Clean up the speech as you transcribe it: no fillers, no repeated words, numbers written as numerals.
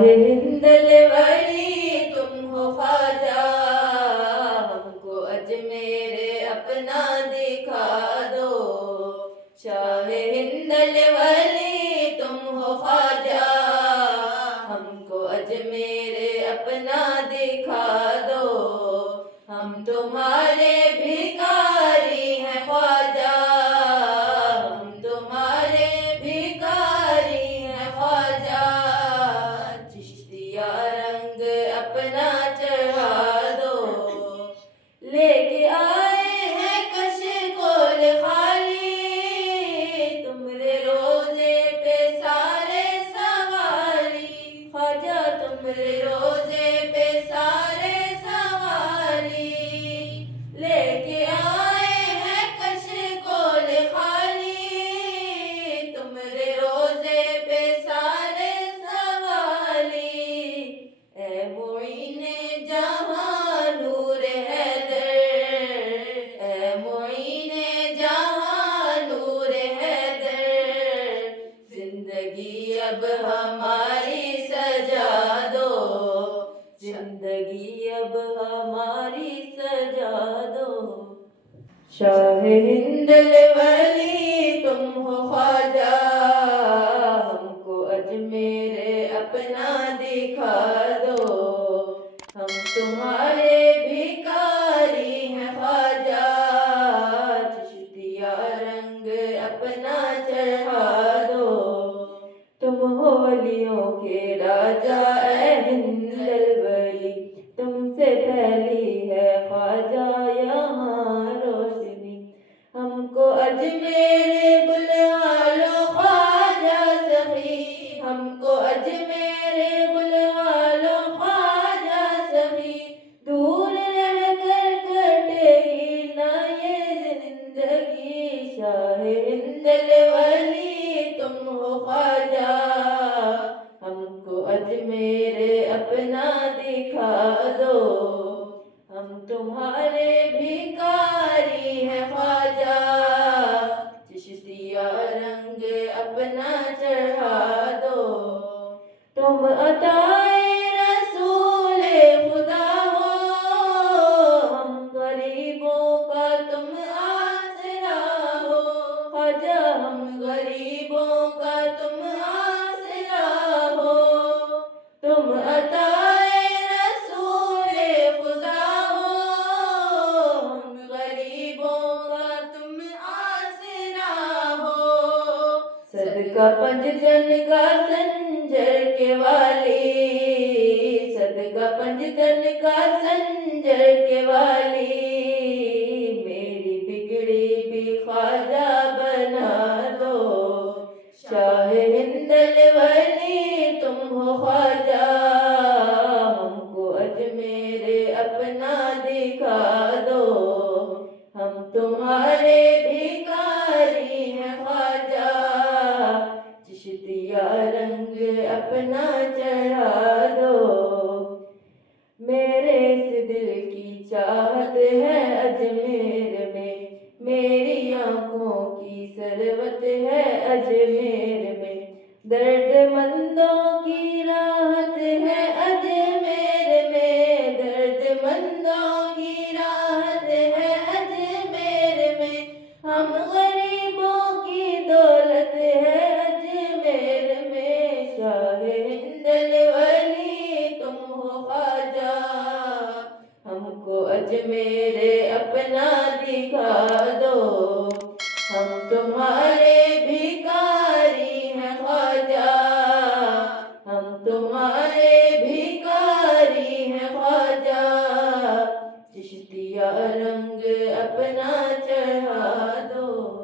ہندل ولی تم ہو خواجہ، ہم کو اجمیر اپنا دکھا دو۔ شاہ ہندل ولی تم ہو خواجہ، ہم کو اجمیر اپنا دکھا دو۔ ہم تمہارے بھکاری ہیں خواجہ، ہم تمہارے بھکاری ہیں خواجہ۔ چشتیہ رنگ اپنا چڑھا دو، لے کے آئے ہیں کشکول خالی، تمہارے روزے پہ سارے سوالی، خواجہ تمہارے روزے پہ سارے سوالی، لے کے آئے ہیں کشکول خالی، تمہارے روزے پہ سارے سوالی۔ اے معین جہاں نور حیدر، اے معین جہاں نور حیدر، زندگی اب ہماری سجا دو، زندگی اب ہماری سجا دو۔ شاہ ہندل ولی تم ہو خواجہ، ہم کو اجمیر اپنا دکھا دو۔ ہم تمہارے بھکاری ہیں خواجہ، چشتیہ رنگ اپنا چڑھا دو۔ تم ہو ولیوں کے راجا اے ہندل ولی، تم سے پھیلی ہے خواجہ یہاں روشنی، ہم کو اجمیر بلوا لو خواجہ سخی، ہم کو اجمیر بلوا لو خواجہ سخی، دور رہ کر کٹے گی نہ یہ زندگی۔ شاہ ہندل ولی تم ہو خواجہ، ہم کو اجمیر اپنا دکھا دو۔ ہم تمہارے بھکاری ہیں خواجہ، چشتیہ رنگ اپنا چڑھا دو۔ تم عطائے رسول خدا ہو، ہم غریبوں کا تم آسرا ہو، خواجہ ہم غریبوں کا تم آسرا ہو۔ تم عطائے رسول خدا ہو، ہم غریبوں کا تم آسرا ہو۔ صدقہ پنجتن کا سنجر کے والی، صدقہ پنجتن کا سنجر کے والی، میری بگڑی بھی خواجہ بنا دو۔ شاہ ہندل ولی تم ہو خواجہ، ہم کو اجمیر اپنا دکھا دو۔ ہم تمہارے بھکاری ہیں خواجہ، چشتیہ رنگ اپنا چڑھا دو۔ میرے اس دل کی چاہت ہے اجمیر میں، میری آنکھوں کی ثروت ہے اجمیر میں، درد مندوں کی راحت ہے اجمیر میں، درد مندوں کی راحت ہے اجمیر میں، ہم غریبوں کی دولت ہے اجمیر میں۔ شاہ ہندل ولی تم ہو خواجہ، ہم کو اجمیر اپنا دکھا دو۔ ہم تمہارے بھکاری ہیں خواجہ، ہم تمہارے بھکاری ہیں خواجہ، چشتیہ رنگ اپنا چڑھا دو۔